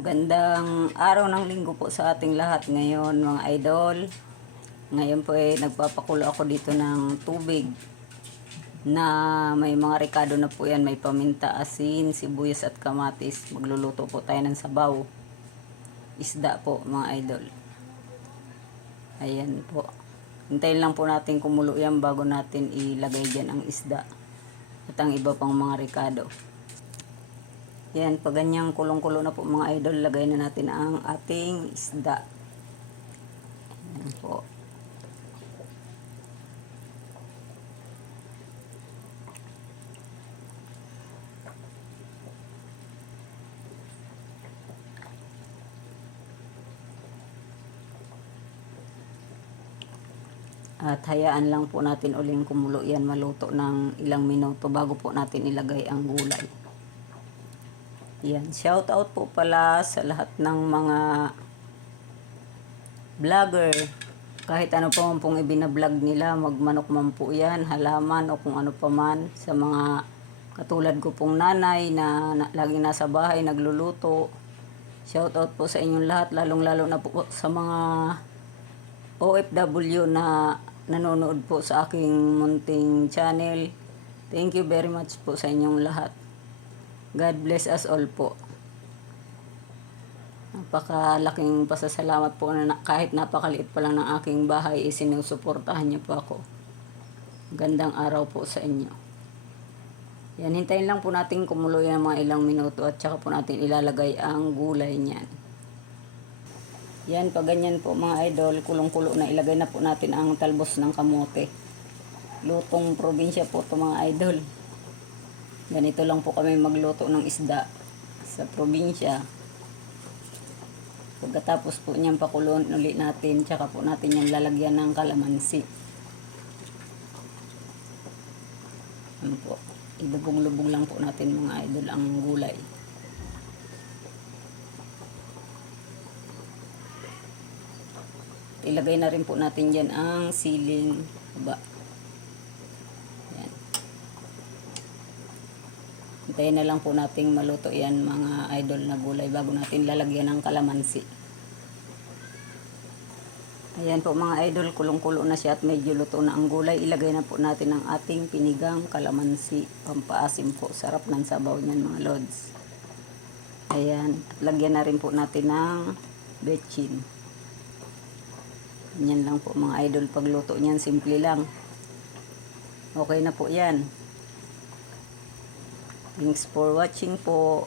Magandang araw ng linggo po sa ating lahat ngayon mga idol. Ngayon po nagpapakulo ako dito ng tubig na may mga rekado na po yan. May paminta, asin, sibuyas at kamatis. Magluluto po tayo ng sabaw. Isda po mga idol. Ayan po. Hintayin lang po natin kumulo yan bago natin ilagay dyan ang isda at ang iba pang mga rekado. Yan, pag ganyang kulong-kulo na po mga idol, lagay na natin ang ating isda. Yan po. At hayaan lang po natin uling kumulo yan, maluto ng ilang minuto bago po natin ilagay ang gulay. Yan, shout out po pala sa lahat ng mga vlogger. Kahit ano pa man pong ibinablog nila, magmanok man po yan, halaman o kung ano pa man. Sa mga katulad ko pong nanay na laging nasa bahay, nagluluto. Shout out po sa inyong lahat, lalong-lalo na po sa mga OFW na nanonood po sa aking munting channel. Thank you very much po sa inyong lahat. God bless us all po. Napakalaking pasasalamat po na kahit napakaliit pa lang ng aking bahay, isinusuportahan niyo po ako. Gandang araw po sa inyo. Yan, hintayin lang po natin kumulo yan mga ilang minuto at saka po natin ilalagay ang gulay niyan. Yan, pag ganyan po mga idol, kulong-kulo na, ilagay na po natin ang talbos ng kamote. Lutong probinsya po ito mga idol. Ganito lang po kami magluto ng isda sa probinsya. Pagkatapos po niyang pakulon ulit natin, tsaka po natin yung lalagyan ng kalamansi. Ano po, ilubog-lubog lang po natin mga idol ang gulay. Ilagay na rin po natin dyan ang siling haba. Hintayin na lang po nating maluto yan mga idol na gulay bago natin lalagyan ng kalamansi. Ayan po mga idol, kulong-kulo na siya at medyo luto na ang gulay. Ilagay na po natin ang ating pinigang kalamansi. Pampaasim po, sarap ng sabaw niyan mga lods. Ayan, at lagyan na rin po natin ng betchin. Yan lang po mga idol, pagluto niyan simple lang. Okay na po yan. Thanks for watching po.